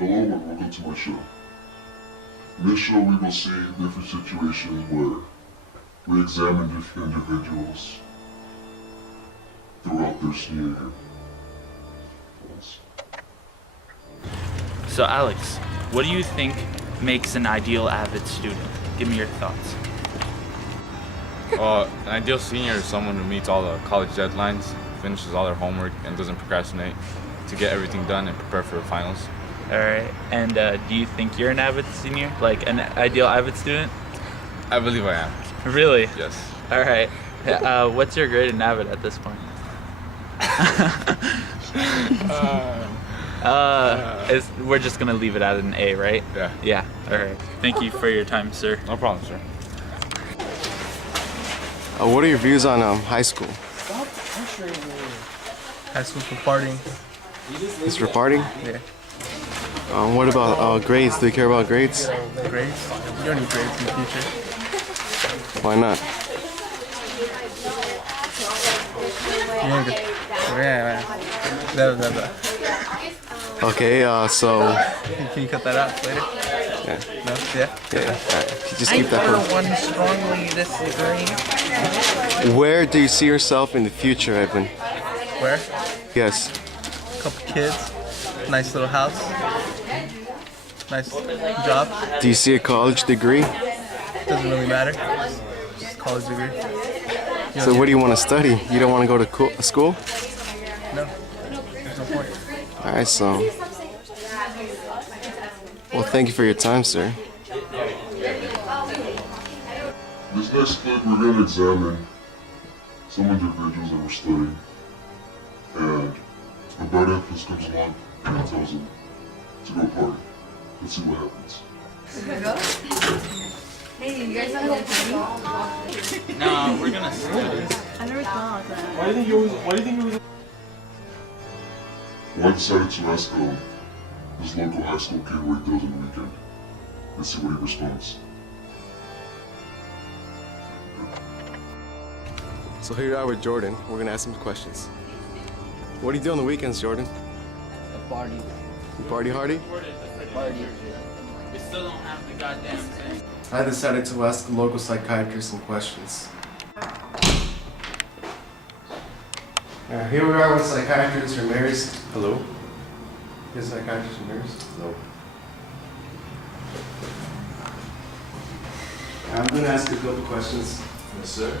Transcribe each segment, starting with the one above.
Hello and welcome to my show. In this show we will see different situations where we examine different individuals throughout their senior year. So Alex, what do you think makes an ideal avid student? Give me your thoughts. An ideal senior is someone who meets all the college deadlines, finishes all their homework, and doesn't procrastinate to get everything done and prepare for the finals. All right, and do you think you're an avid senior? Like an ideal avid student? I believe I am. Really? Yes. All right. What's your grade in avid at this point? We're just gonna leave it at an A, right? Yeah. Yeah. All right. Thank you for your time, sir. No problem, sir. What are your views on high school? High school for partying. It's for partying? Yeah. What about grades? Do you care about grades? Grades? You don't need grades in the future. Why not? Okay, so... Can you cut that out later? Yeah. No? Yeah? Yeah. Alright. Just keep that For for... one strongly disagree. Where do you see yourself in the future, Edwin? Where? Yes. Couple kids. Nice little house. Nice job. Do you see a college degree? Doesn't really matter. Just college degree. So what do you want to study? You don't want to go to school? No. There's no point. Alright, so... Well, thank you for your time, sir. This next clip we're going to examine some individuals that we're studying, and a bad influence comes along and tells them to go party. Let's see what happens. Hey, you guys don't have a No, we're gonna see this. I never thought of that. Why do you think you always... Well, I decided to ask this local high school kid what he does on the weekend and see what he responds. So here we are with Jordan. We're gonna ask him questions. What do you do on the weekends, Jordan? Party. You party hardy? Party. We still don't have the goddamn thing. I decided to ask the local psychiatrist some questions. Here we are with psychiatrist Ramirez. Hello. Yes, psychiatrist Ramirez. Hello. I'm going to ask you a couple questions. Yes, sir.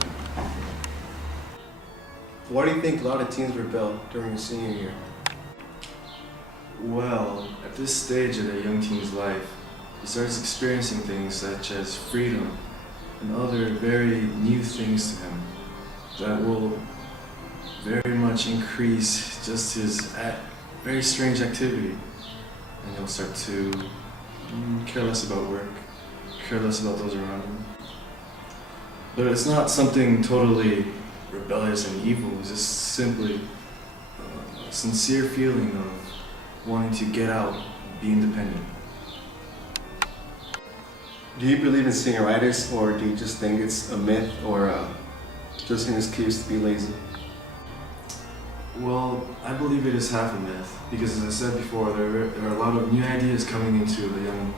Why do you think a lot of teens rebel during your senior year? Well, at this stage of a young teen's life, he starts experiencing things such as freedom and other very new things to him that will very much increase just his very strange activity. And he'll start to care less about work, care less about those around him. But it's not something totally rebellious and evil, it's just simply a sincere feeling of wanting to get out, be independent. Do you believe in senioritis, or do you just think it's a myth, or just an excuse to be lazy? Well, I believe it is half a myth, because as I said before, there are a lot of new ideas coming into the young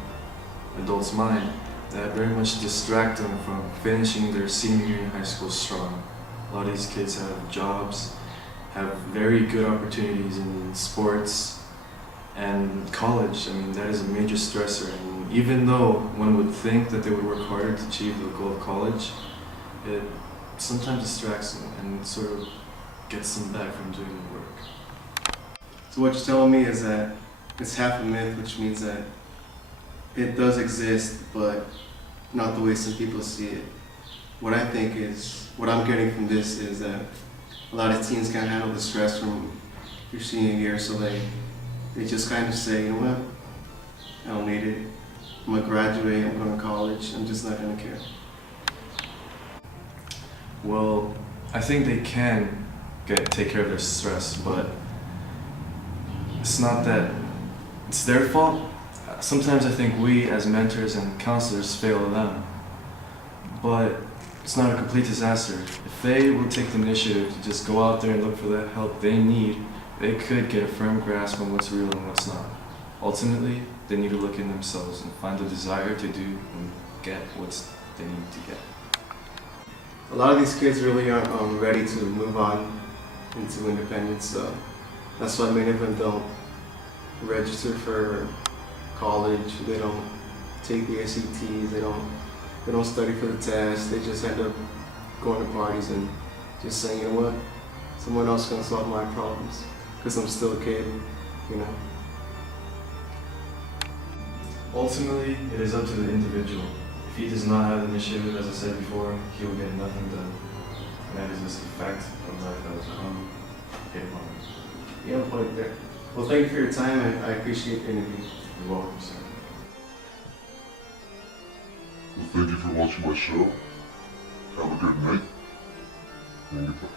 adult's mind that very much distract them from finishing their senior year in high school strong. A lot of these kids have jobs, have very good opportunities in sports and college. I mean, that is a major stressor. And even though one would think that they would work harder to achieve the goal of college, it sometimes distracts them and sort of gets them back from doing the work. So what you're telling me is that it's half a myth, which means that it does exist, but not the way some people see it. What I think is, what I'm getting from this is that a lot of teens can't handle the stress from your senior year, so they just kind of say, you know what, I don't need it. I'm gonna graduate, I'm going to college, I'm just not gonna care. Well, I think they can take care of their stress, but it's not that it's their fault. Sometimes I think we as mentors and counselors fail them, but it's not a complete disaster. If they will take the initiative to just go out there and look for the help they need, they could get a firm grasp on what's real and what's not. Ultimately, they need to look in themselves and find the desire to do and get what they need to get. A lot of these kids really aren't ready to move on into independence, so that's why many of them don't register for college. They don't take the SATs. They don't study for the test. They just end up going to parties and just saying, you know what, someone else is gonna solve my problems because I'm still a kid, you know. Ultimately, it is up to the individual. If he does not have the initiative, as I said before, he will get nothing done. And that is just a fact of life that has come hit upon us. You have a point there. Well, thank you for your time, and I appreciate the interview. You're welcome, sir. Well, thank you for watching my show. Have a good night. And goodbye.